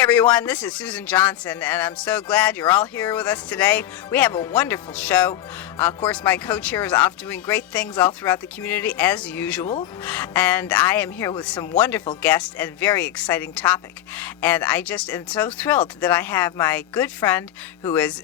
everyone, this is Susan Johnson, and I'm so glad you're all here with us today. We have a wonderful show. Of course, my co-chair is off doing great things all throughout the community, as usual, and I am here with some wonderful guests and very exciting topic. And I just am so thrilled that I have my good friend, who is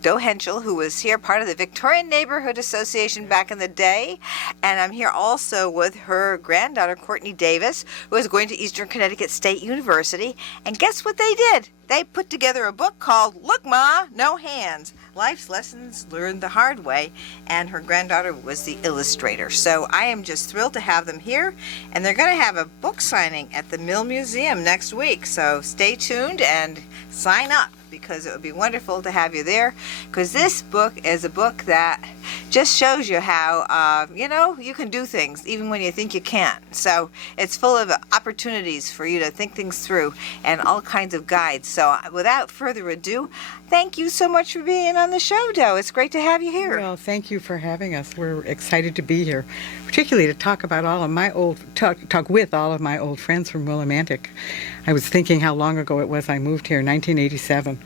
Do Henschel, who was here part of the Victorian Neighborhood Association back in the day, and I'm here also with her granddaughter, Courtney Davis, who is going to Eastern Connecticut State University. And guess what they did? They put together a book called Look Ma, No Hands, Life's Lessons Learned the Hard Way, and her granddaughter was the illustrator. So I am just thrilled to have them here, and they're going to have a book signing at the Mill Museum next week. So stay tuned and sign up, because it would be wonderful to have you there, because this book is a book that just shows you how, you can do things even when you think you can't. So it's full of opportunities for you to think things through and all kinds of guides. So without further ado, thank you so much for being on the show, Do. It's great to have you here. Well, thank you for having us. We're excited to be here, particularly to talk about talk with all of my old friends from Willimantic. I was thinking how long ago it was I moved here, 1987,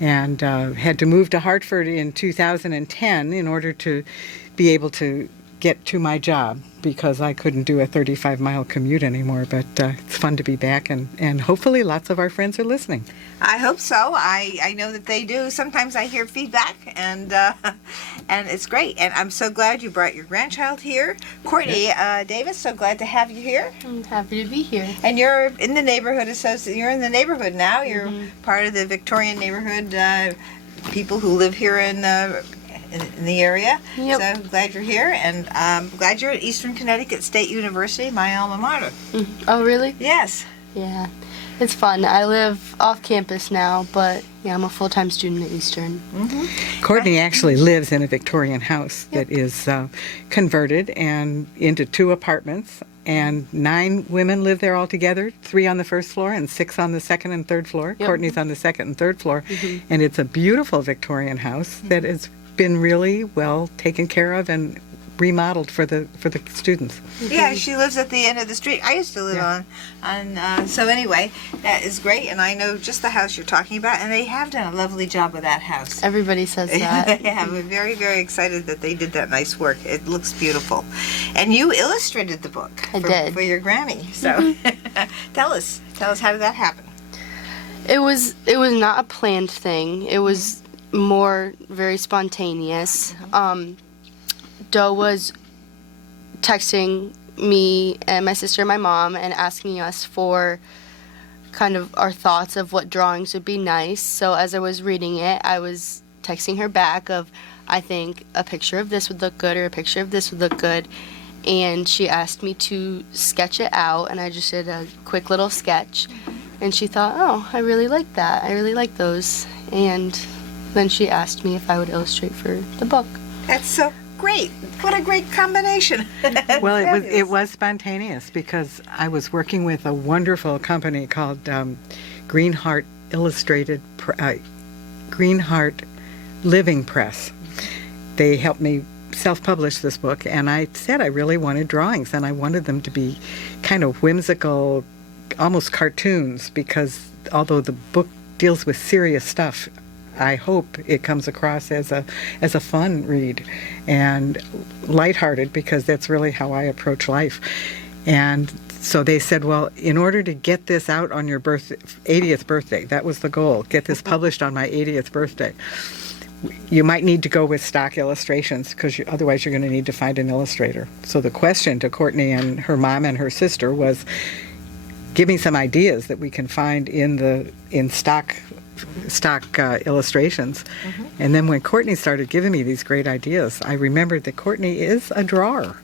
and had to move to Hartford in 2010 in order to be able to get to my job, because I couldn't do a 35-mile commute anymore. But it's fun to be back, and hopefully lots of our friends are listening. I hope so. I know that they do. Sometimes I hear feedback, and it's great. And I'm so glad you brought your grandchild here. Courtney Davis, so glad to have you here. I'm happy to be here. And you're in the neighborhood you're in the neighborhood now. You're part of the Victorian neighborhood people who live here in the area. Yep. So glad you're here, and I'm glad you're at Eastern Connecticut State University, my alma mater. Oh, really? Yes. Yeah. It's fun. I live off campus now, but yeah, I'm a full-time student at Eastern. Courtney actually lives in a Victorian house that is converted and into 2 apartments, and 9 women live there altogether, 3 on the first floor and 6 on the second and third floor. Yep. Courtney's on the second and third floor, and it's a beautiful Victorian house that has been really well taken care of and remodeled for the students. Yeah, she lives at the end of the street. I used to live on so anyway, that is great, and I know just the house you're talking about, and they have done a lovely job with that house. Everybody says that. They have. We're very, very excited that they did that nice work. It looks beautiful. And you illustrated the book I did. For your Grammy. So tell us how did that happen? It was not a planned thing. It was more very spontaneous. Do was texting me and my sister and my mom and asking us for kind of our thoughts of what drawings would be nice. So as I was reading it, I was texting her back of, I think a picture of this would look good, or a picture of this would look good. And she asked me to sketch it out, and I just did a quick little sketch. And she thought, oh, I really like that. I really like those. And then she asked me if I would illustrate for the book. That's so great. What a great combination. Well, it was spontaneous, because I was working with a wonderful company called Greenheart Greenheart Living Press. They helped me self-publish this book, and I said I really wanted drawings, and I wanted them to be kind of whimsical, almost cartoons, because although the book deals with serious stuff, I hope it comes across as a fun read and lighthearted, because that's really how I approach life. And so they said, well, in order to get this out on your 80th birthday, that was the goal, get this published on my 80th birthday, you might need to go with stock illustrations, because otherwise you're going to need to find an illustrator. So the question to Courtney and her mom and her sister was, give me some ideas that we can find in stock illustrations. And then when Courtney started giving me these great ideas, I remembered that Courtney is a drawer.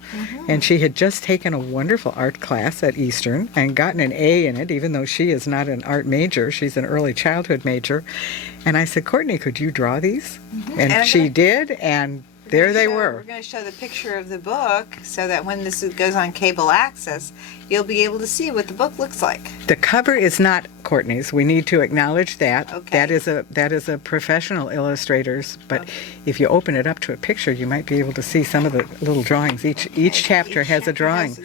And she had just taken a wonderful art class at Eastern and gotten an A in it, even though she is not an art major. She's an early childhood major. And I said, Courtney, could you draw these? And she did, and there they were. We're going to show the picture of the book so that when this goes on cable access, you'll be able to see what the book looks like. The cover is not Courtney's. We need to acknowledge that. Okay. That is a professional illustrator's, but if you open it up to a picture, you might be able to see some of the little drawings. Each chapter has a drawing.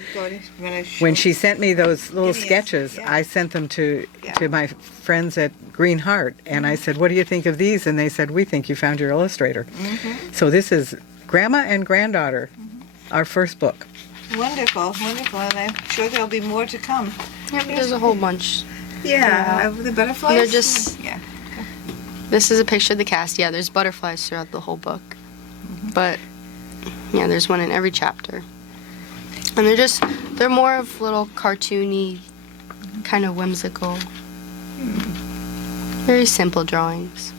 When she sent me those little sketches, yeah. I sent them to Yeah. my friends at Green Heart, and I said, "What do you think of these?" And they said, "We think you found your illustrator." So this is Grandma and Granddaughter, our first book. Wonderful, wonderful, and I'm sure there'll be more to come. Yep, there's a whole bunch. Yeah, the butterflies. They're just- yeah. This is a picture of the cast. Yeah, there's butterflies throughout the whole book. But yeah, there's one in every chapter. And they're more of little cartoony, kind of whimsical, very simple drawings.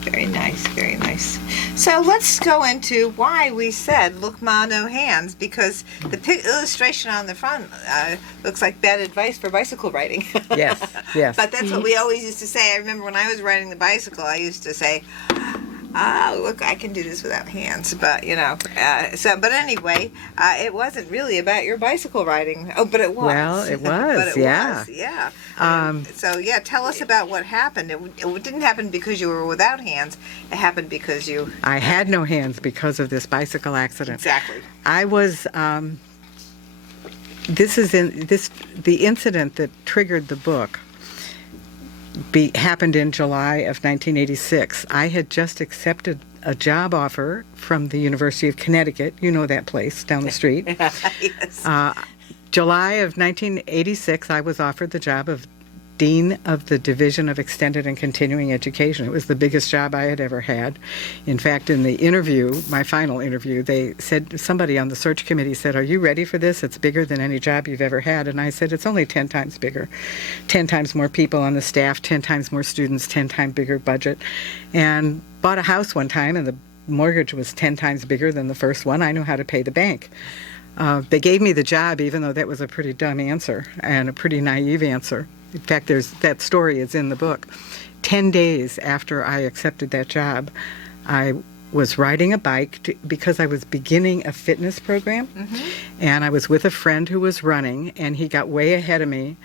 Very nice, very nice. So let's go into why we said "Look, Ma, no hands," because the illustration on the front looks like bad advice for bicycle riding. Yes, yes. But that's what we always used to say. I remember when I was riding the bicycle, I used to say, "Oh, look, I can do this without hands." But but anyway, it wasn't really about your bicycle riding. Oh, but it was. Well, it was, but it yeah. was, yeah. Um, So yeah, tell us about what happened. It didn't happen because you were without hands. It happened because you. I had no hands because of this bicycle accident. Exactly. I was. The incident that triggered the book happened in July of 1986. I had just accepted a job offer from the University of Connecticut. You know that place down the street. Yes. July of 1986, I was offered the job of Dean of the Division of Extended and Continuing Education. It was the biggest job I had ever had. In fact, in the interview, my final interview, they said, somebody on the search committee said, "Are you ready for this? It's bigger than any job you've ever had." And I said, "It's only 10 times bigger. 10 times more people on the staff, 10 times more students, 10 times bigger budget." And bought a house one time, and the mortgage was 10 times bigger than the first one. I knew how to pay the bank. They gave me the job, even though that was a pretty dumb answer and a pretty naive answer. In fact, that story is in the book. 10 days after I accepted that job, I was riding a bike because I was beginning a fitness program, and I was with a friend who was running, and he got way ahead of me.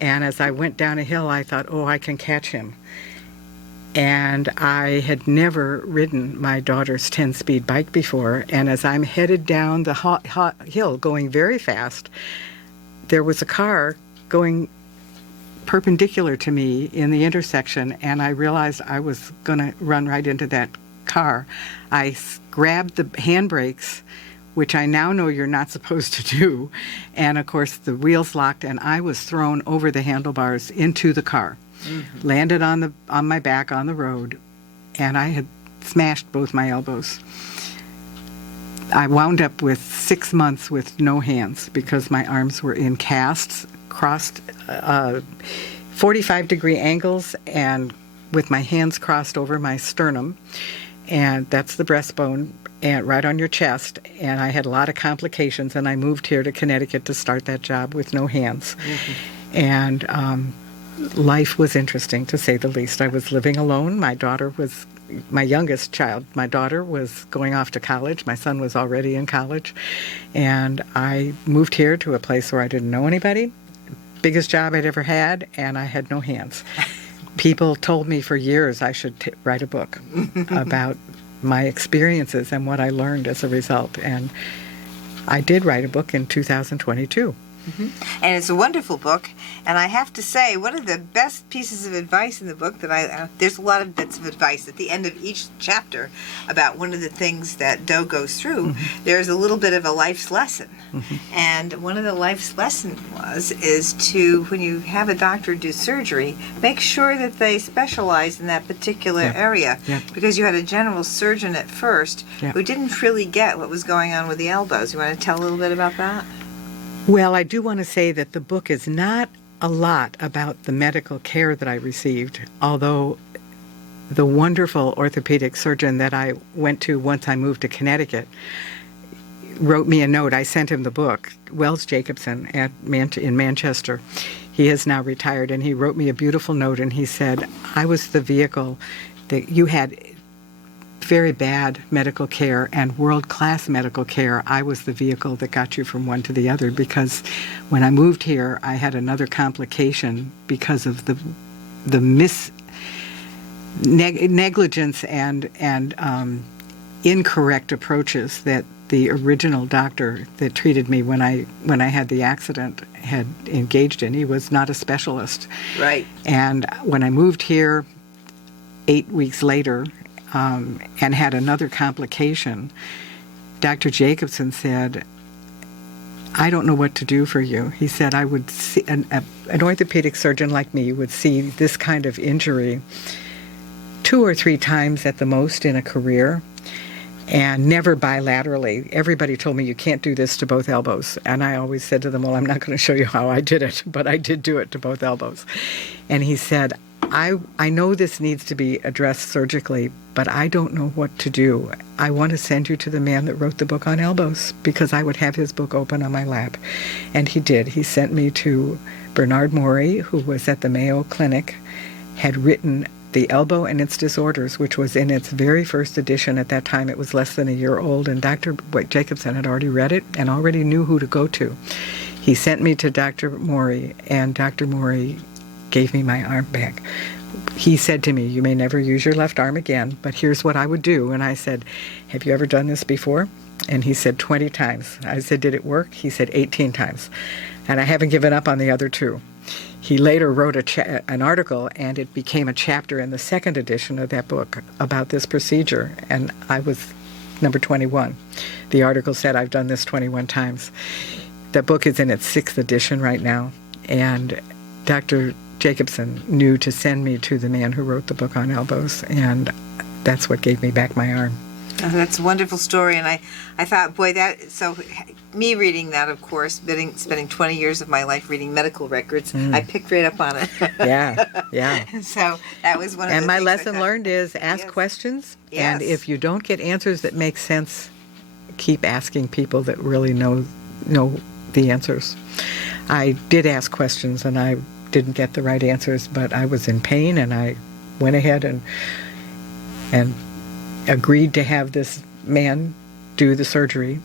And as I went down a hill, I thought, "Oh, I can catch him." And I had never ridden my daughter's 10-speed bike before, and as I'm headed down the hot hill going very fast, there was a car going perpendicular to me in the intersection, and I realized I was going to run right into that car. I grabbed the handbrakes, which I now know you're not supposed to do, and of course the wheels locked, and I was thrown over the handlebars into the car. Landed on my back on the road, and I had smashed both my elbows. I wound up with 6 months with no hands because my arms were in casts, crossed 45-degree angles, and with my hands crossed over my sternum, and that's the breastbone, and right on your chest. And I had a lot of complications, and I moved here to Connecticut to start that job with no hands. And life was interesting, to say the least. I was living alone. My daughter was my youngest child. My daughter was going off to college. My son was already in college. And I moved here to a place where I didn't know anybody. Biggest job I'd ever had, and I had no hands. People told me for years I should write a book about my experiences and what I learned as a result. And I did write a book in 2022. And it's a wonderful book. And I have to say, one of the best pieces of advice in the book that there's a lot of bits of advice at the end of each chapter about one of the things that Doe goes through. There's a little bit of a life's lesson. And one of the life's lesson is to, when you have a doctor do surgery, make sure that they specialize in that particular area. Because you had a general surgeon at first who didn't really get what was going on with the elbows. You want to tell a little bit about that? Well, I do want to say that the book is not a lot about the medical care that I received, although the wonderful orthopedic surgeon that I went to once I moved to Connecticut wrote me a note. I sent him the book, Wells Jacobson in Manchester. He has now retired, and he wrote me a beautiful note, and he said, "I was the vehicle that you had very bad medical care and world-class medical care, I was the vehicle that got you from one to the other, because when I moved here, I had another complication because of the negligence and incorrect approaches that the original doctor that treated me when I had the accident had engaged in. He was not a specialist. Right. And when I moved here 8 weeks later and had another complication, Dr. Jacobson said, I don't know what to do for you. He said, I would see, an orthopedic surgeon like me would see this kind of injury 2 or 3 times at the most in a career, and never bilaterally. Everybody told me you can't do this to both elbows. And I always said to them, well, I'm not going to show you how I did it, but I did do it to both elbows. And he said, I know this needs to be addressed surgically, but I don't know what to do. I want to send you to the man that wrote the book on elbows, because I would have his book open on my lap. And he did. He sent me to Bernard Morey, who was at the Mayo Clinic, had written The Elbow and Its Disorders, which was in its very first edition. At that time, it was less than a year old, and Dr. Jacobson had already read it and already knew who to go to. He sent me to Dr. Morey, and Dr. Morey gave me my arm back. He said to me, you may never use your left arm again, but here's what I would do. And I said, have you ever done this before? And he said, 20 times. I said, did it work? He said, 18 times. And I haven't given up on the other 2. He later wrote an article, and it became a chapter in the second edition of that book about this procedure, and I was number 21. The article said, I've done this 21 times. The book is in its 6th edition right now, and Dr. Jacobson knew to send me to the man who wrote the book on elbows, and that's what gave me back my arm. Oh, that's a wonderful story, and I thought, boy, so me reading that, of course, spending 20 years of my life reading medical records, I picked right up on it. Yeah. So that was one of the And my things lesson learned is ask questions, and if you don't get answers that make sense, keep asking people that really know the answers. I did ask questions, and I didn't get the right answers, but I was in pain, and I went ahead and agreed to have this man do the surgery.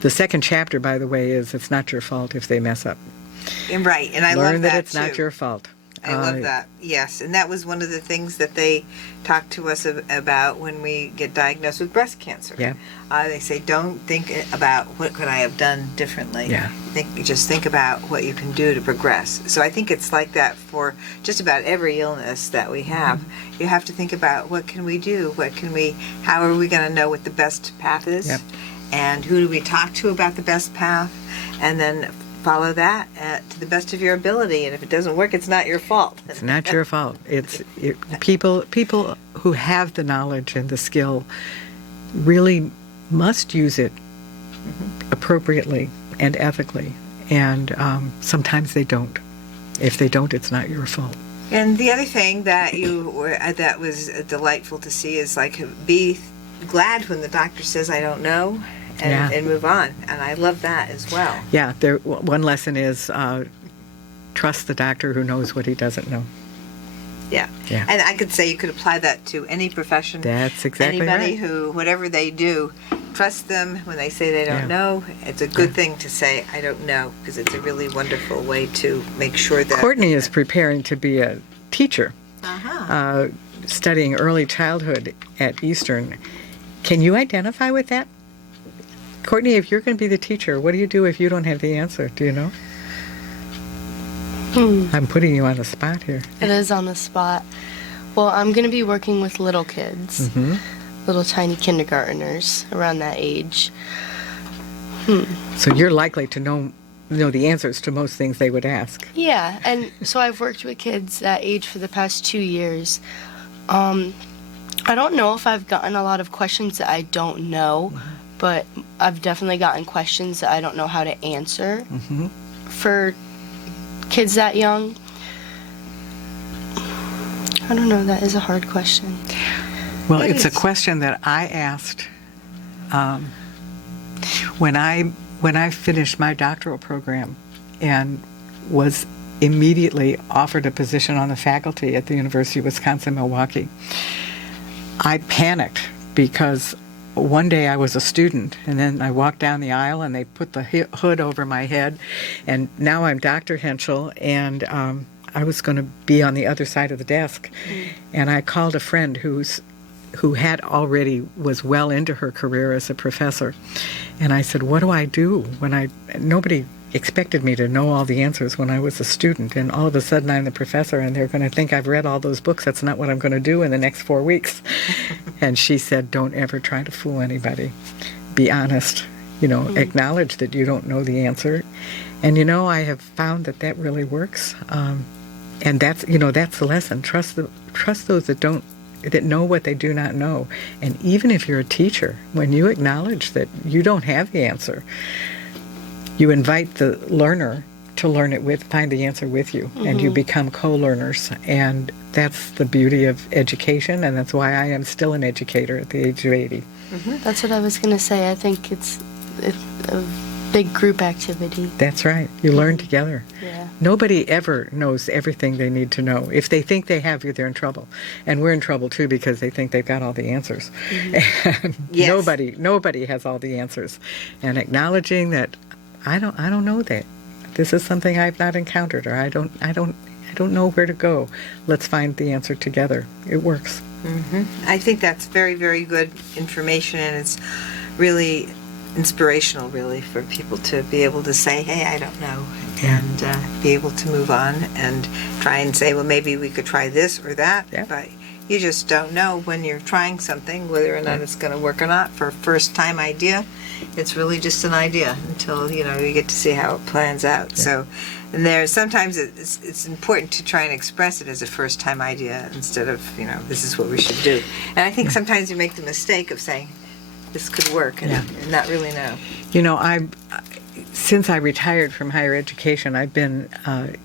The second chapter, by the way, is it's not your fault if they mess up. Right, and I Learn love that that it's too. not your fault. I love that, yes. And that was one of the things that they talked to us about when we get diagnosed with breast cancer. Yeah. They say, don't think about what could I have done differently. Yeah. Just think about what you can do to progress. So I think it's like that for just about every illness that we have. Mm-hmm. You have to think about, what can we do? How are we going to know what the best path is? Yep. And who do we talk to about the best path? And then follow that to the best of your ability, and if it doesn't work, it's not your fault. It's not your fault. People who have the knowledge and the skill really must use it appropriately and ethically, and sometimes they don't. If they don't, it's not your fault. And the other thing that that was delightful to see is, like, be glad when the doctor says, I don't know, and move on. And I love that as well. Yeah, one lesson is trust the doctor who knows what he doesn't know. Yeah. And I could say you could apply that to any profession. That's exactly Anybody right. who, whatever they do, trust them when they say they don't know. It's a good thing to say, I don't know, because it's a really wonderful way to make sure that... Courtney is preparing to be a teacher, studying early childhood at Eastern. Can you identify with that? Courtney, if you're going to be the teacher, what do you do if you don't have the answer? Do you know? I'm putting you on the spot here. It is on the spot. Well, I'm going to be working with little kids, little tiny kindergartners around that age. So you're likely to know the answers to most things they would ask. Yeah, and so I've worked with kids that age for the past 2 years. I don't know if I've gotten a lot of questions that I don't know, but I've definitely gotten questions that I don't know how to answer for kids that young. I don't know, that is a hard question. Well, it's a question that I asked when I finished my doctoral program and was immediately offered a position on the faculty at the University of Wisconsin-Milwaukee. I panicked because one day I was a student, and then I walked down the aisle, and they put the hood over my head, and now I'm Dr. Henschel, and I was going to be on the other side of the desk, and I called a friend who was well into her career as a professor, and I said, "What do I do when nobody expected me to know all the answers when I was a student, and all of a sudden I'm the professor, and they're going to think I've read all those books. That's not what I'm going to do in the next 4 weeks." And she said, "Don't ever try to fool anybody. Be honest. Acknowledge that you don't know the answer." And I have found that really works. And that's the lesson. Trust those that know what they do not know. And even if you're a teacher, when you acknowledge that you don't have the answer, you invite the learner to find the answer with you, and you become co-learners. And that's the beauty of education, and that's why I am still an educator at the age of 80. That's what I was going to say. I think it's a big group activity. That's right. You learn together. Yeah. Nobody ever knows everything they need to know. If they think they have you, they're in trouble. And we're in trouble too, because they think they've got all the answers. And Yes. nobody has all the answers. And acknowledging that I don't know that. This is something I've not encountered, or I don't know where to go. Let's find the answer together. It works. I think that's very, very good information, and it's really inspirational, really, for people to be able to say, "Hey, I don't know," and be able to move on and try and say, "Well, maybe we could try this or that." Yeah. But you just don't know when you're trying something whether or not it's going to work or not. For a first-time idea, it's really just an idea until you get to see how it plans out. Yeah. So, and sometimes it's important to try and express it as a first-time idea instead of this is what we should do. And I think sometimes you make the mistake of saying this could work and not really know. Since I retired from higher education, I've been I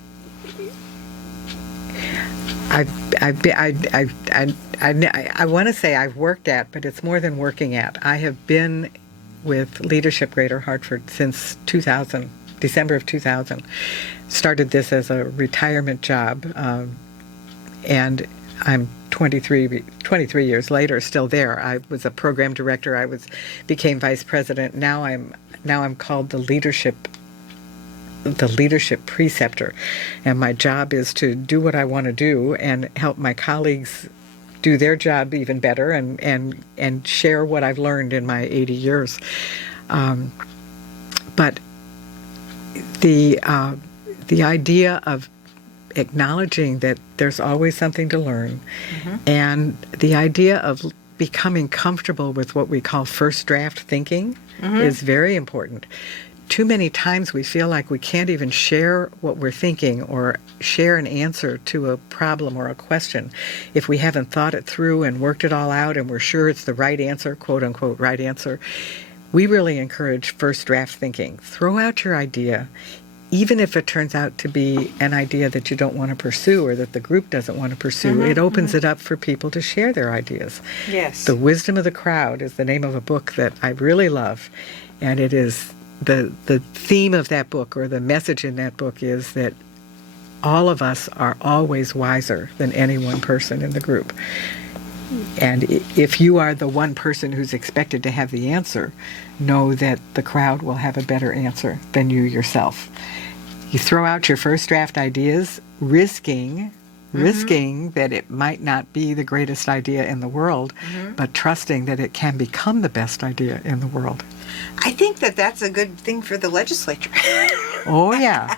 want to say I've worked at, but it's more than working at. I have been with Leadership Greater Hartford since 2000, December of 2000. Started this as a retirement job, and I'm 23 years later still there. I was a program director. Became vice president. Now I'm called the leadership preceptor, and my job is to do what I want to do and help my colleagues do their job even better, and share what I've learned in my 80 years. But the idea of acknowledging that there's always something to learn, and the idea of becoming comfortable with what we call first draft thinking is very important. Too many times we feel like we can't even share what we're thinking or share an answer to a problem or a question if we haven't thought it through and worked it all out and we're sure it's the right answer, quote unquote right answer. We really encourage first draft thinking. Throw out your idea, even if it turns out to be an idea that you don't want to pursue or that the group doesn't want to pursue. It opens it up for people to share their ideas. Yes. The Wisdom of the Crowd is the name of a book that I really love, and it is the theme of that book, or the message in that book, is that all of us are always wiser than any one person in the group. And if you are the one person who's expected to have the answer, know that the crowd will have a better answer than you yourself. You throw out your first draft ideas, risking that it might not be the greatest idea in the world, but trusting that it can become the best idea in the world. I think that's a good thing for the legislature. Oh, yeah.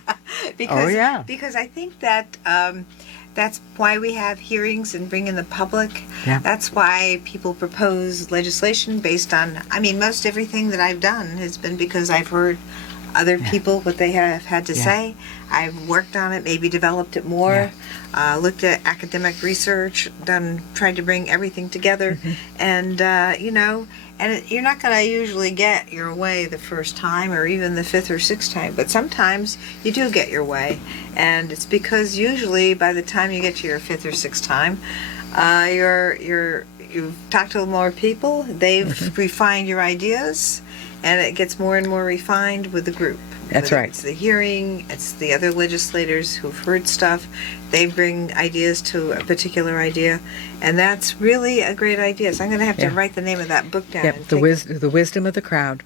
Because I think that that's why we have hearings and bring in the public. Yeah. That's why people propose legislation based on, most everything that I've done has been because I've heard other people, what they have had to say. I've worked on it, maybe developed it more, looked at academic research, tried to bring everything together, and you're not going to usually get your way the first time or even the fifth or sixth time, but sometimes you do get your way, and it's because usually by the time you get to your fifth or sixth time, you've talked to more people, they've refined your ideas, and it gets more and more refined with the group. That's Whether right. It's the hearing, it's the other legislators who've heard stuff. They bring ideas to a particular idea, and that's really a great idea. So I'm going to have to Yeah. write the name of that book down. Yep, and the wisdom of the crowd.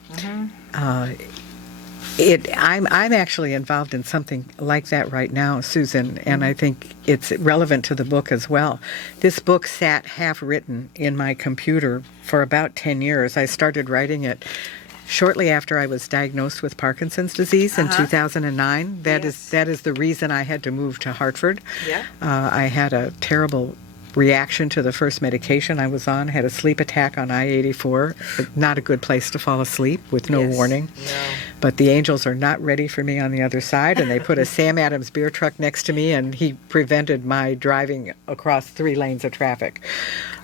I'm actually involved in something like that right now, Susan, and I think it's relevant to the book as well. This book sat half written in my computer for about 10 years. I started writing it shortly after I was diagnosed with Parkinson's disease in 2009. Yes. That is the reason I had to move to Hartford. Yeah. I had a terrible reaction to the first medication I was on. Had a sleep attack on I-84. Not a good place to fall asleep with no Yes. warning. No. But the angels are not ready for me on the other side, and they put a Sam Adams beer truck next to me, and he prevented my driving across 3 lanes of traffic.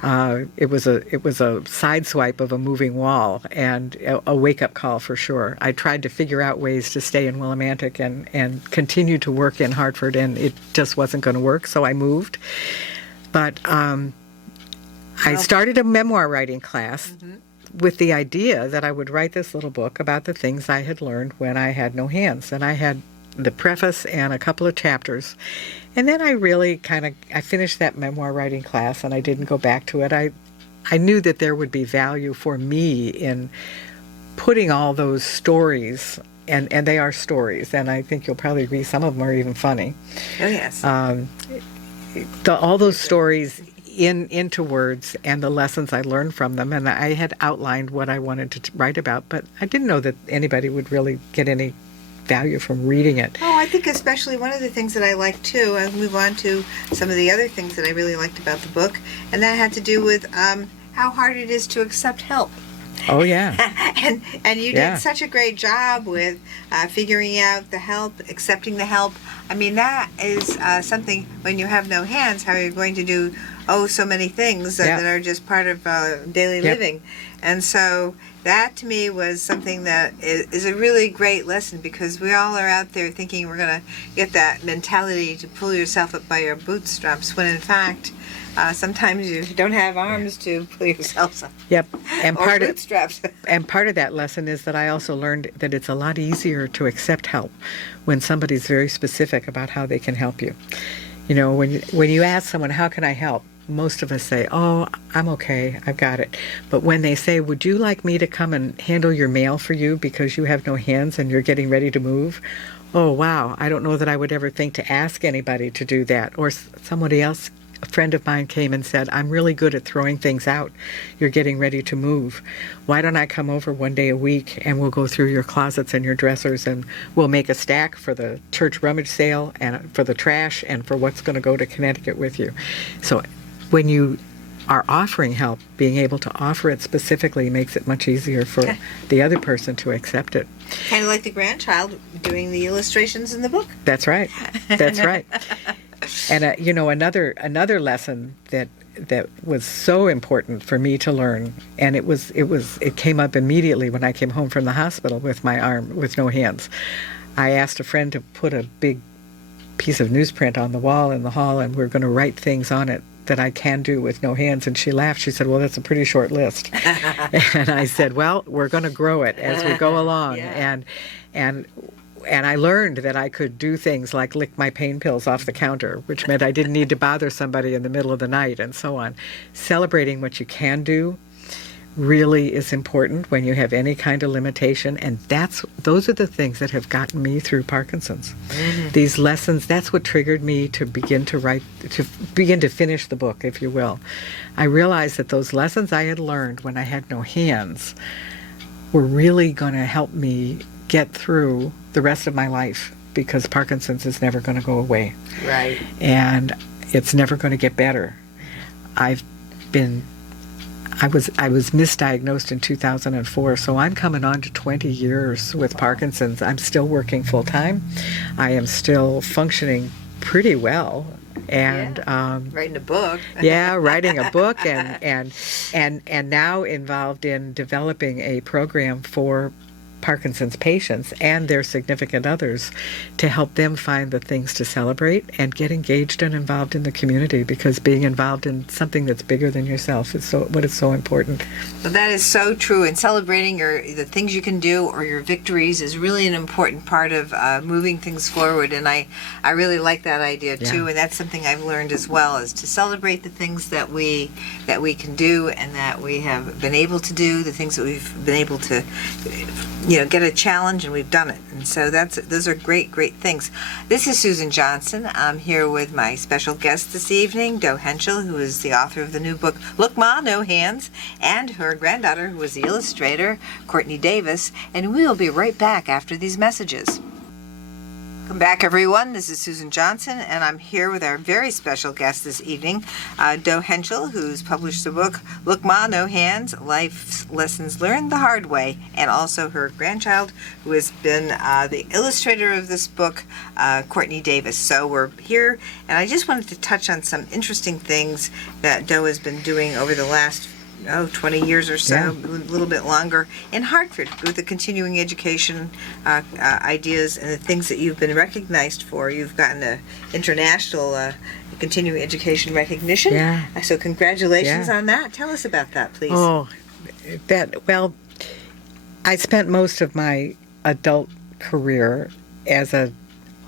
It was a side swipe of a moving wall, and a wake-up call for sure. I tried to figure out ways to stay in Willimantic and continue to work in Hartford, and it just wasn't going to work, so I moved. But I started a memoir writing class with the idea that I would write this little book about the things I had learned when I had no hands. And I had the preface and a couple of chapters. And then I really I finished that memoir writing class, and I didn't go back to it. I knew that there would be value for me in putting all those stories, and they are stories, and I think you'll probably agree some of them are even funny. Oh, yes. All those stories into words and the lessons I learned from them. And I had outlined what I wanted to write about, but I didn't know that anybody would really get any value from reading it. Oh, I think especially one of the things that I like too, I'll move on to some of the other things that I really liked about the book, and that had to do with how hard it is to accept help. Oh, yeah. and you Yeah. did such a great job with figuring out the help, accepting the help. I mean, that is something, when you have no hands, how you're going to do so many things Yeah. that are just part of daily Yep. living. And so that to me was something that is a really great lesson, because we all are out there thinking we're going to get that mentality to pull yourself up by your bootstraps, when in fact sometimes you don't have arms to pull yourself up. Yep. And Or bootstraps. part of that lesson is that I also learned that it's a lot easier to accept help when somebody's very specific about how they can help you. You know, when you ask someone, how can I help? Most of us say, oh, I'm okay, I've got it. But when they say, would you like me to come and handle your mail for you because you have no hands and you're getting ready to move? Oh, wow, I don't know that I would ever think to ask anybody to do that. Or somebody else, a friend of mine came and said, I'm really good at throwing things out. You're getting ready to move. Why don't I come over one day a week and we'll go through your closets and your dressers, and we'll make a stack for the church rummage sale and for the trash and for what's going to go to Connecticut with you. So when you are offering help, being able to offer it specifically makes it much easier for the other person to accept it. Kind of like the grandchild doing the illustrations in the book. That's right. That's right. And you know, another lesson that was so important for me to learn, and it came up immediately when I came home from the hospital with my arm with no hands. I asked a friend to put a big piece of newsprint on the wall in the hall, and we're going to write things on it that I can do with no hands. And she laughed. She said, well, that's a pretty short list. And I said, well, we're going to grow it as we go along. Yeah. And I learned that I could do things like lick my pain pills off the counter, which meant I didn't need to bother somebody in the middle of the night, and so on. Celebrating what you can do really is important when you have any kind of limitation, and those are the things that have gotten me through Parkinson's. Mm-hmm. These lessons, that's what triggered me to begin to finish the book, if you will. I realized that those lessons I had learned when I had no hands were really going to help me get through the rest of my life, because Parkinson's is never going to go away. Right. And it's never going to get better. I was misdiagnosed in 2004, so I'm coming on to 20 years with Parkinson's. I'm still working full time. I am still functioning pretty well. And writing a book. writing a book, and now involved in developing a program for Parkinson's patients and their significant others to help them find the things to celebrate and get engaged and involved in the community, because being involved in something that's bigger than yourself is what is so important. Well, that is so true. And celebrating the things you can do or your victories is really an important part of moving things forward. And I really like that idea too. Yeah. And that's something I've learned as well, is to celebrate the things that we can do and that we have been able to do, the things that we've been able to, get a challenge and we've done it. And so those are great things. This is Susan Johnson. I'm here with my special guest this evening, Do Henschel, who is the author of the new book, Look Ma, No Hands, and her granddaughter, who is the illustrator, Courtney Davis. And we will be right back after these messages. Welcome back, everyone. This is Susan Johnson, and I'm here with our very special guest this evening, Do Henschel, who's published the book, Look Ma, No Hands, Life's Lessons Learned the Hard Way, and also her grandchild, who has been the illustrator of this book, Courtney Davis. So we're here, and I just wanted to touch on some interesting things that Do has been doing over the last 20 years or so, Yeah. a little bit longer, in Hartford with the continuing education ideas and the things that you've been recognized for. You've gotten an international continuing education recognition. Yeah. So congratulations Yeah. on that. Tell us about that, please. Oh, I spent most of my adult career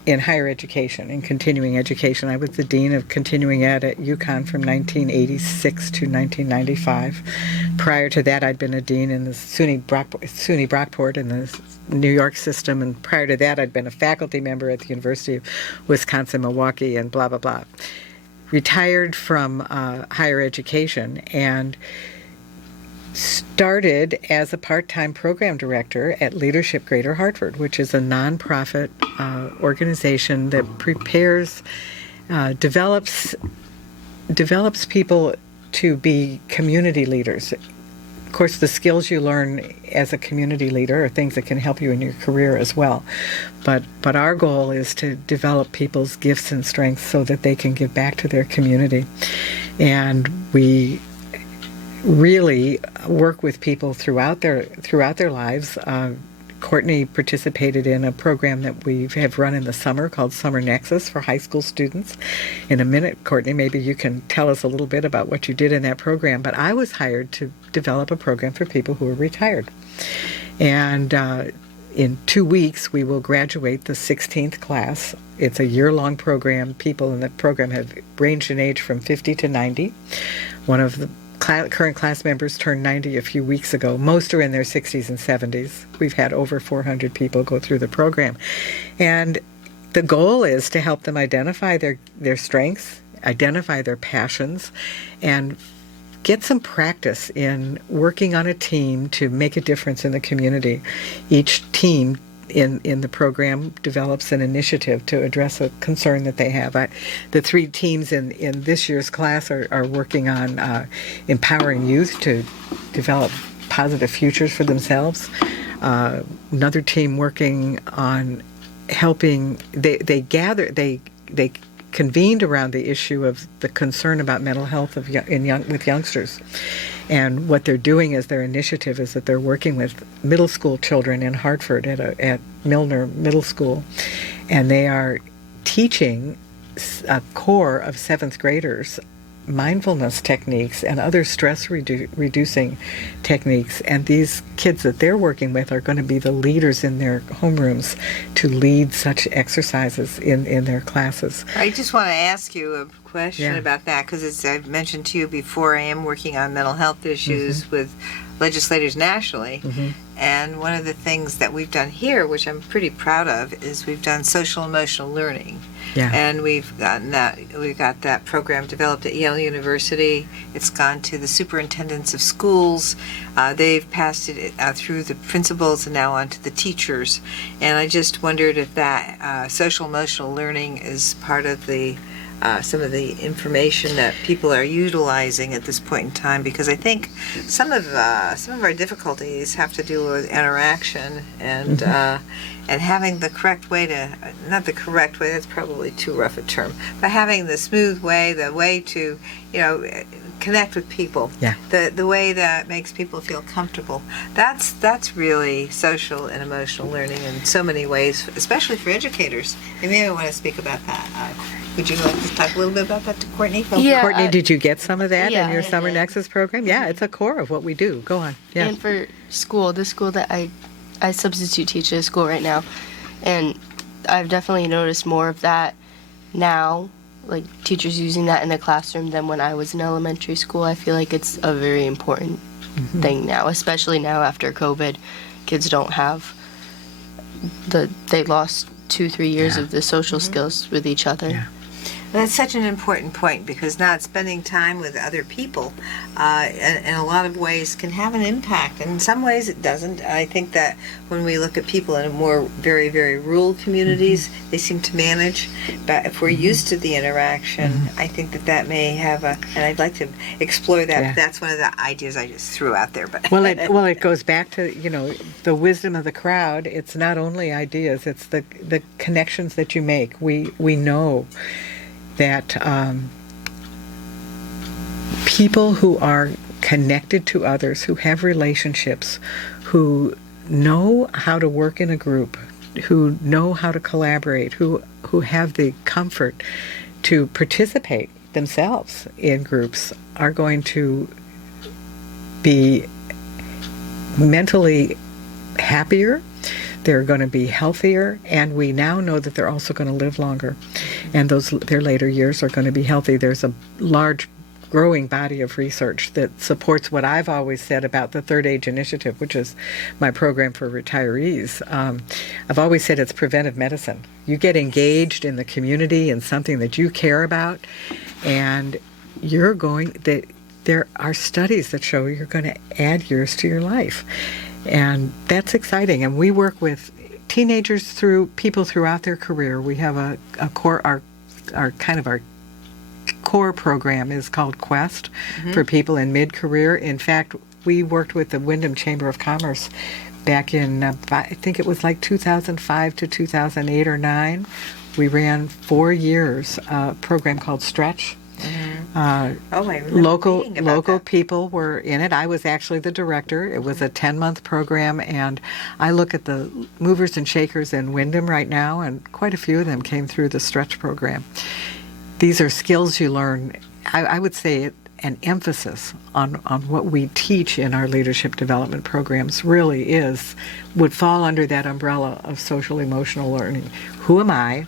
in higher education, in continuing education. I was the dean of continuing ed at UConn from 1986 to 1995. Prior to that, I'd been a dean in the SUNY Brockport in the New York system, and prior to that, I'd been a faculty member at the University of Wisconsin-Milwaukee, and blah, blah, blah. Retired from higher education and started as a part-time program director at Leadership Greater Hartford, which is a nonprofit organization that develops people to be community leaders. Of course, the skills you learn as a community leader are things that can help you in your career as well. But our goal is to develop people's gifts and strengths so that they can give back to their community. And we really work with people throughout their lives. Courtney participated in a program that we have run in the summer called Summer Nexus for high school students. In a minute, Courtney, maybe you can tell us a little bit about what you did in that program. But I was hired to develop a program for people who are retired. And in 2 weeks, we will graduate the 16th class. It's a year-long program. People in the program have ranged in age from 50 to 90. One of the current class members turned 90 a few weeks ago. Most are in their 60s and 70s. We've had over 400 people go through the program. And the goal is to help them identify their strengths, identify their passions, and get some practice in working on a team to make a difference in the community. Each team in the program develops an initiative to address a concern that they have. The 3 teams in this year's class are working on empowering youth to develop positive futures for themselves. Another team working on helping, they convened around the issue of the concern about mental health with youngsters. And what they're doing is their initiative is that they're working with middle school children in Hartford at Milner Middle School, and they are teaching a core of 7th graders mindfulness techniques and other stress reducing techniques. And these kids that they're working with are going to be the leaders in their homerooms to lead such exercises in their classes. I just want to ask you a question about that, because as I've mentioned to you before, I am working on mental health issues with legislators nationally. And one of the things that we've done here, which I'm pretty proud of, is we've done social emotional learning. Yeah. And we've got that program developed at Yale University. It's gone to the superintendents of schools. They've passed it through the principals and now on to the teachers. And I just wondered if that social emotional learning is part of the some of the information that people are utilizing at this point in time, because I think some of our difficulties have to do with interaction and having the correct way to, not the correct way, that's probably too rough a term, but having the smooth way, the way to, connect with people. Yeah. The way that makes people feel comfortable. That's really social and emotional learning in so many ways, especially for educators. You may want to speak about that. Would you like to talk a little bit about that to Courtney? Yeah. Courtney, did you get some of that Yeah, in your I Summer did. Nexus program? Yeah, it's a core of what we do. Go on. Yeah. And for school, the school that I substitute teach at school right now, and I've definitely noticed more of that now, like teachers using that in the classroom than when I was in elementary school. I feel like it's a very important thing now, especially now after COVID. Kids don't have they lost 2-3 years of the social skills with each other. Yeah. That's such an important point, because not spending time with other people in a lot of ways can have an impact. And in some ways it doesn't. I think that when we look at people in more very, very rural communities, they seem to manage. But if we're used to the interaction, I think that may have and I'd like to explore that. Yeah. That's one of the ideas I just threw out there. But Well, it goes back to, the wisdom of the crowd. It's not only ideas, it's the connections that you make. We know that people who are connected to others, who have relationships, who know how to work in a group, who know how to collaborate, who have the comfort to participate themselves in groups, are going to be mentally happier. They're going to be healthier, and we now know that they're also going to live longer, and their later years are going to be healthy. There's a large growing body of research that supports what I've always said about the Third Age Initiative, which is my program for retirees. I've always said it's preventive medicine. You get engaged in the community and something that you care about, and there are studies that show you're going to add years to your life. And that's exciting. And we work with teenagers people throughout their career. We have a core, our core program is called Quest for people in mid-career. In fact, we worked with the Windham Chamber of Commerce back in, I think it was like 2005 to 2008 or 9. We ran 4 years a program called Stretch. I remember reading about Local that. people were in it. I was actually the director. It was a 10-month program, and I look at the movers and shakers in Windham right now, and quite a few of them came through the Stretch program. These are skills you learn. I would say an emphasis on what we teach in our leadership development programs really would fall under that umbrella of social emotional learning. Who am I?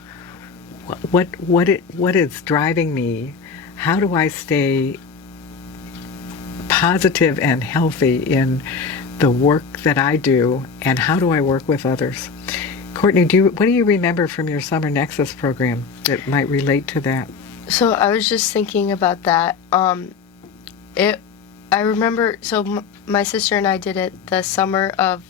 What is driving me? How do I stay positive and healthy in the work that I do, and how do I work with others? Courtney, what do you remember from your Summer Nexus program that might relate to that? So I was just thinking about that. I remember, my sister and I did it the summer of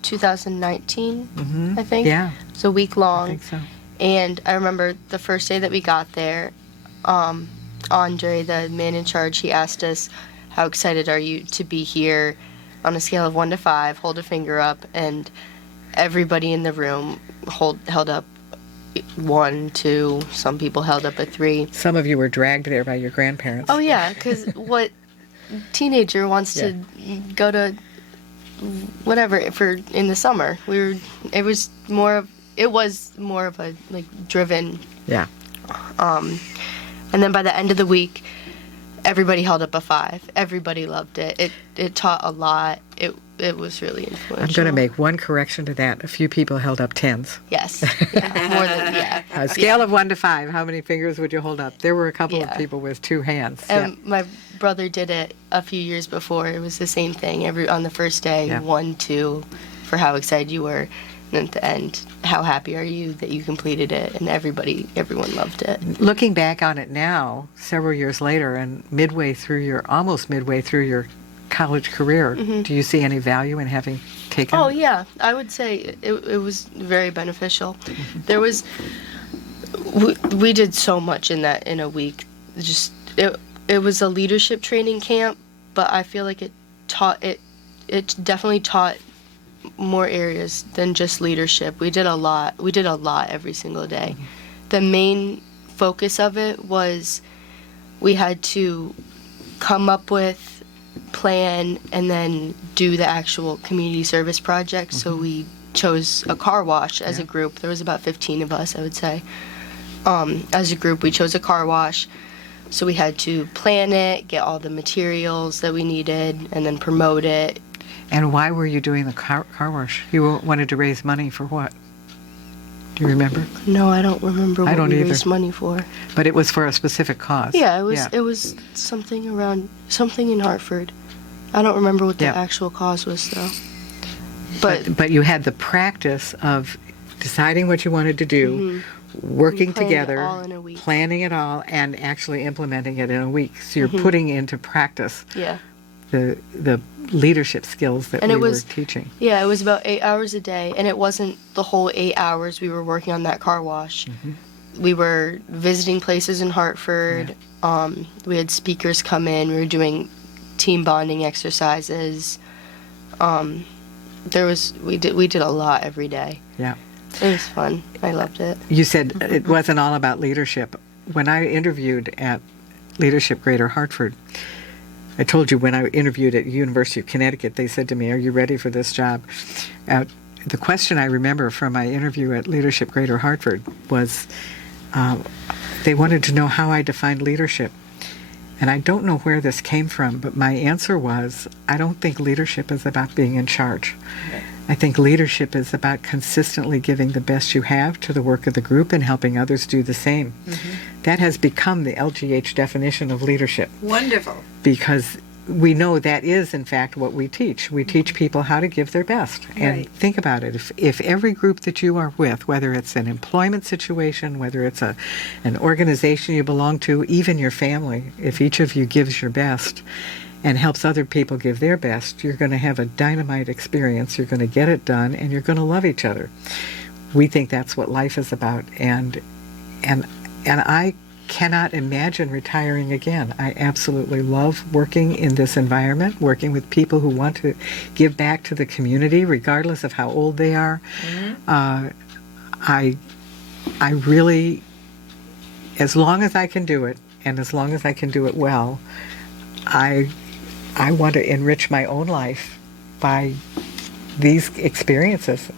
2019, I think. Yeah, It's a week I long. think so. And I remember the first day that we got there, Andre, the man in charge, he asked us, how excited are you to be here? On a scale of 1 to 5, hold a finger up, and everybody in the room held up 1, 2, some people held up a 3. Some of you were dragged there by your grandparents. Oh yeah, because what teenager wants to go to whatever in the summer? It was more of a like driven. Yeah. And then by the end of the week, everybody held up a 5. Everybody loved it. It taught a lot. It was really influential. I'm going to make one correction to that. A few people held up 10s. Yes. Yeah, more than yeah. A scale of 1 to 5, how many fingers would you hold up? There were a couple of Yeah. people with 2 hands. And my brother did it a few years before. It was the same thing. On the first day, Yeah. 1, 2, for how excited you were, and at the end, how happy are you that you completed it? And everyone loved it. Looking back on it now, several years later, and almost midway through your college career, do you see any value in having taken? Oh yeah, I would say it was very beneficial. There was we did so much in a week. Just it was a leadership training camp, but I feel like it definitely taught more areas than just leadership. We did a lot every single day. The main focus of it was we had to come up with, plan, and then do the actual community service project. So we chose a car wash as a group. There was about 15 of us, I would say. As a group, we chose a car wash. So we had to plan it, get all the materials that we needed, and then promote it. And why were you doing the car wash? You wanted to raise money for what? Do you remember? No, I don't remember what we raised money for. But it was for a specific cause. Yeah, it was something in Hartford. I don't remember what the actual cause was, though. But you had the practice of deciding what you wanted to do, working together, it all in a week. planning it all, and actually implementing it in a week. So you're putting into practice the leadership skills that we were teaching. Yeah, it was about 8 hours a day, and it wasn't the whole 8 hours we were working on that car wash. We were visiting places in Hartford. We had speakers come in. We were doing team bonding exercises. We did a lot every day. Yeah. It was fun. I loved it. You said it wasn't all about leadership. When I interviewed at Leadership Greater Hartford, I told you when I interviewed at University of Connecticut, they said to me, "Are you ready for this job?" The question I remember from my interview at Leadership Greater Hartford was they wanted to know how I defined leadership. And I don't know where this came from, but my answer was, I don't think leadership is about being in charge. I think leadership is about consistently giving the best you have to the work of the group and helping others do the same. That has become the LGH definition of leadership. Wonderful. Because we know that is, in fact, what we teach. We teach people how to give their best. And think about it. If every group that you are with, whether it's an employment situation, whether it's an organization you belong to, even your family, if each of you gives your best and helps other people give their best, you're going to have a dynamite experience. You're going to get it done, and you're going to love each other. We think that's what life is about. And I cannot imagine retiring again. I absolutely love working in this environment, working with people who want to give back to the community, regardless of how old they are. I really, as long as I can do it, and as long as I can do it well, I want to enrich my own life by these experiences.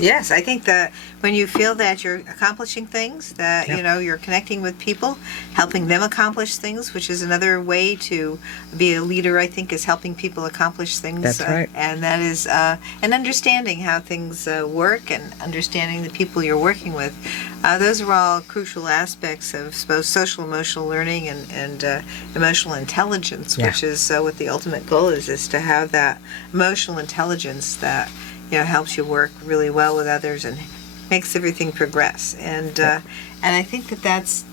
Yes, I think that when you feel that you're accomplishing things, that you're connecting with people, helping them accomplish things, which is another way to be a leader, I think, is helping people accomplish things. That's right. And that is, and understanding how things work and understanding the people you're working with. Those are all crucial aspects of both social emotional learning and emotional intelligence, which is what the ultimate goal is to have that emotional intelligence that helps you work really well with others and makes everything progress. And I think that's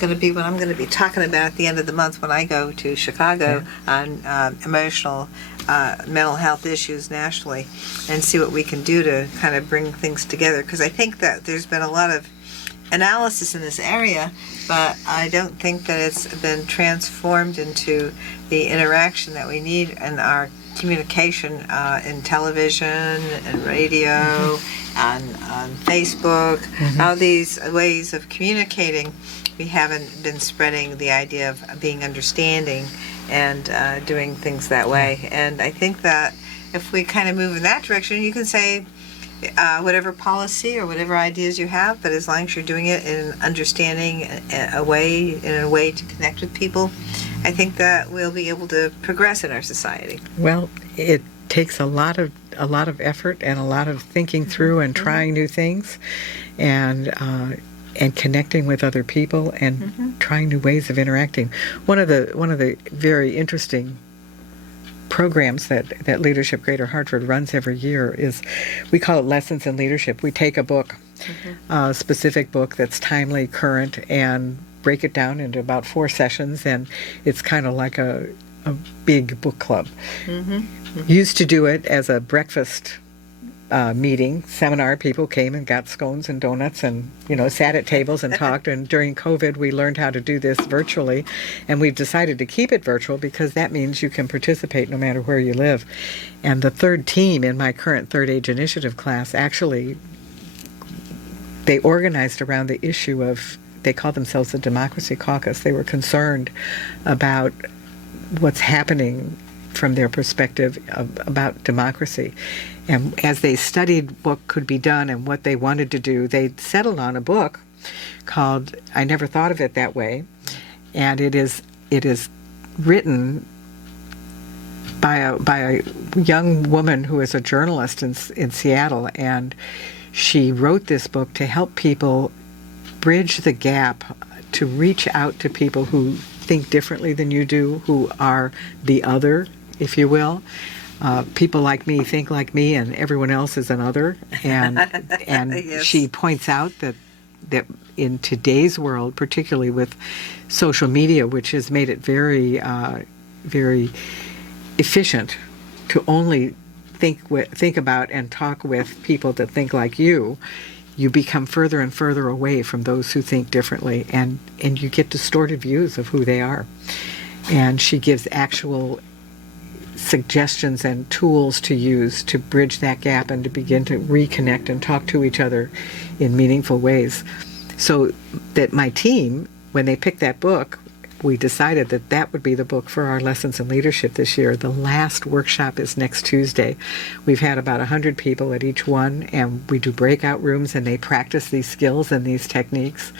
going to be what I'm going to be talking about at the end of the month when I go to Chicago on emotional mental health issues nationally, and see what we can do to kind of bring things together. Because I think that there's been a lot of analysis in this area, but I don't think that it's been transformed into the interaction that we need in our communication in television and radio, on Facebook, all these ways of communicating. We haven't been spreading the idea of being understanding and doing things that way. And I think that if we kind of move in that direction, you can say whatever policy or whatever ideas you have, but as long as you're doing it in an understanding a way to connect with people, I think that we'll be able to progress in our society. Well, it takes a lot of effort and a lot of thinking through and trying new things, and connecting with other people and trying new ways of interacting. One of the very interesting programs that Leadership Greater Hartford runs every year is, we call it Lessons in Leadership. We take a book, a specific book that's timely, current, and break it down into about 4 sessions, and it's kind of like a big book club. Used to do it as a breakfast meeting, seminar. People came and got scones and donuts and, sat at tables and talked. And during COVID, we learned how to do this virtually. And we've decided to keep it virtual because that means you can participate no matter where you live. And the third team in my current Third Age Initiative class, actually, they organized around the issue of, they called themselves the Democracy Caucus. They were concerned about what's happening from their perspective about democracy. And as they studied what could be done and what they wanted to do, they settled on a book called I Never Thought of It That Way. And it is written by a young woman who is a journalist in Seattle. And she wrote this book to help people bridge the gap, to reach out to people who think differently than you do, who are the other, if you will. People like me think like me, and everyone else is another. And Yes. She points out that in today's world, particularly with social media, which has made it very, very efficient to only think about and talk with people that think like you become further and further away from those who think differently, and you get distorted views of who they are. And she gives actual suggestions and tools to use to bridge that gap and to begin to reconnect and talk to each other in meaningful ways. So that my team, when they picked that book, we decided that would be the book for our Lessons in Leadership this year. The last workshop is next Tuesday. We've had about 100 people at each one, and we do breakout rooms, and they practice these skills and these techniques.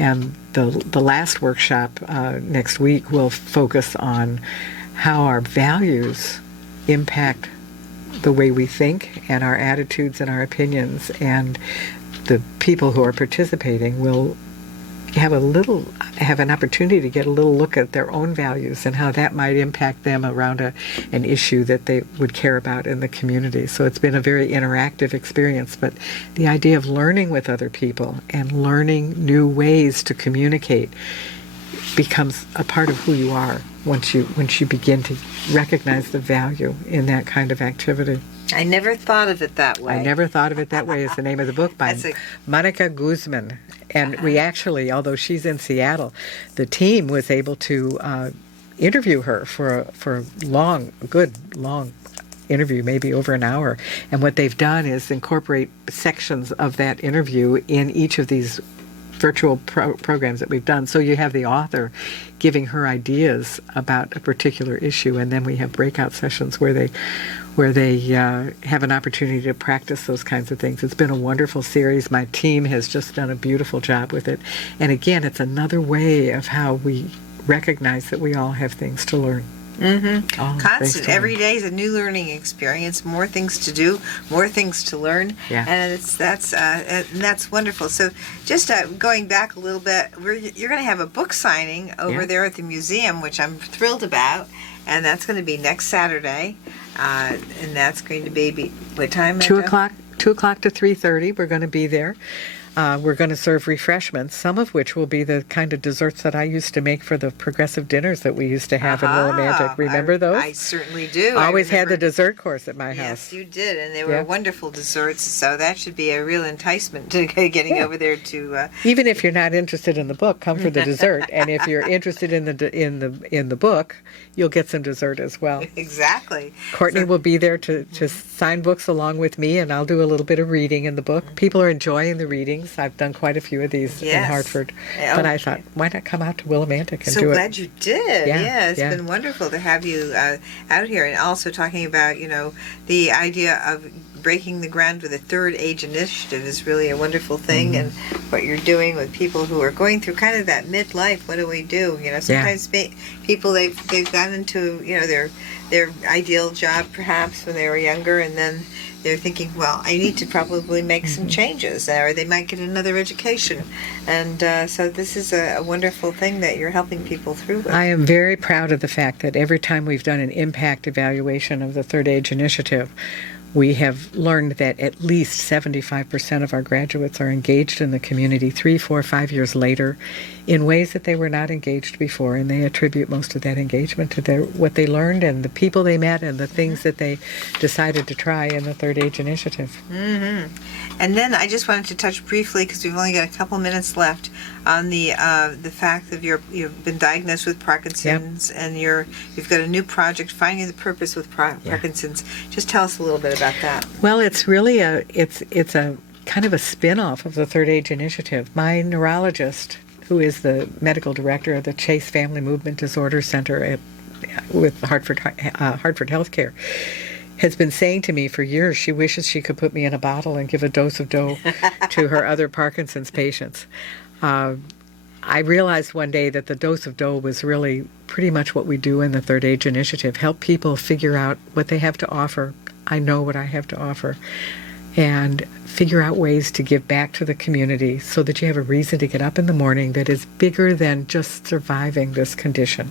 And the last workshop next week will focus on how our values impact the way we think and our attitudes and our opinions. And the people who are participating will have an opportunity to get a little look at their own values and how that might impact them around an issue that they would care about in the community. So it's been a very interactive experience, but the idea of learning with other people and learning new ways to communicate becomes a part of who you are once you begin to recognize the value in that kind of activity. I never thought of it that way. I Never Thought of It That Way is the name of the book by Monica Guzman. And we actually, although she's in Seattle, the team was able to interview her for a good long interview, maybe over an hour. And what they've done is incorporate sections of that interview in each of these virtual programs that we've done. So you have the author giving her ideas about a particular issue, and then we have breakout sessions where they have an opportunity to practice those kinds of things. It's been a wonderful series. My team has just done a beautiful job with it. And again, it's another way of how we recognize that we all have things to learn. Mm-hmm. Constant. Every day is a new learning experience. More things to do, more things to learn, and that's wonderful. So, just going back a little bit, you're going to have a book signing over there at the museum, which I'm thrilled about, and that's going to be next Saturday, and that's going to be what time? 2 o'clock. 2 o'clock to 3:30. We're going to be there. We're going to serve refreshments, some of which will be the kind of desserts that I used to make for the progressive dinners that we used to have in Willimantic. Remember those? I certainly do. I always had the dessert course at my house. Yes, you did, and they were wonderful desserts, so that should be a real enticement to getting over there to... Even if you're not interested in the book, come for the dessert, and if you're interested in the book, you'll get some dessert as well. Exactly. Courtney will be there to sign books along with me, and I'll do a little bit of reading in the book. People are enjoying the readings. I've done quite a few of these in Hartford. But I thought, why not come out to Willimantic and do it? So glad you did. Yeah, it's been wonderful to have you out here. And also talking about, the idea of breaking the ground with a Third Age Initiative is really a wonderful thing. And what you're doing with people who are going through kind of that midlife, what do we do? Sometimes people, they've gone into, their ideal job perhaps when they were younger, and then they're thinking, well, I need to probably make some changes, or they might get another education. And so this is a wonderful thing that you're helping people through with. I am very proud of the fact that every time we've done an impact evaluation of the Third Age Initiative, We have learned that at least 75% of our graduates are engaged in the community 3, 4, 5 years later in ways that they were not engaged before, and they attribute most of that engagement to what they learned and the people they met and the things that they decided to try in the Third Age Initiative. And then I just wanted to touch briefly, because we've only got a couple minutes left, on the fact that you've been diagnosed with Parkinson's, and you've got a new project, Finding the Purpose with Parkinson's. Just tell us a little bit about that. Well, it's really it's a kind of a spin-off of the Third Age Initiative. My neurologist, who is the medical director of the Chase Family Movement Disorder Center with Hartford Healthcare, has been saying to me for years she wishes she could put me in a bottle and give a dose of dough to her other Parkinson's patients. I realized one day that the dose of dough was really pretty much what we do in the Third Age Initiative, help people figure out what they have to offer. I know what I have to offer. And figure out ways to give back to the community so that you have a reason to get up in the morning that is bigger than just surviving this condition.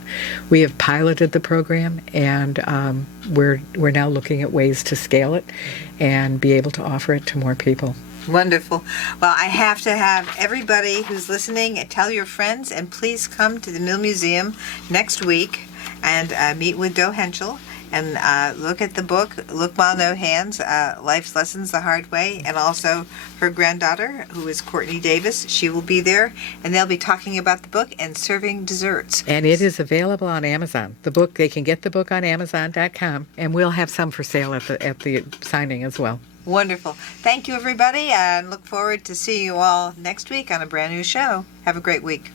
We have piloted the program, and we're now looking at ways to scale it and be able to offer it to more people. Wonderful. Well, I have to have everybody who's listening tell your friends, and please come to the Mill Museum next week and meet with Do Henschel. And look at the book, Look Ma No Hands, Life's Lessons the Hard Way, and also her granddaughter, who is Courtney Davis. She will be there, and they'll be talking about the book and serving desserts. And it is available on Amazon. The book, they can get the book on Amazon.com, and we'll have some for sale at the signing as well. Wonderful. Thank you, everybody, and look forward to seeing you all next week on a brand new show. Have a great week.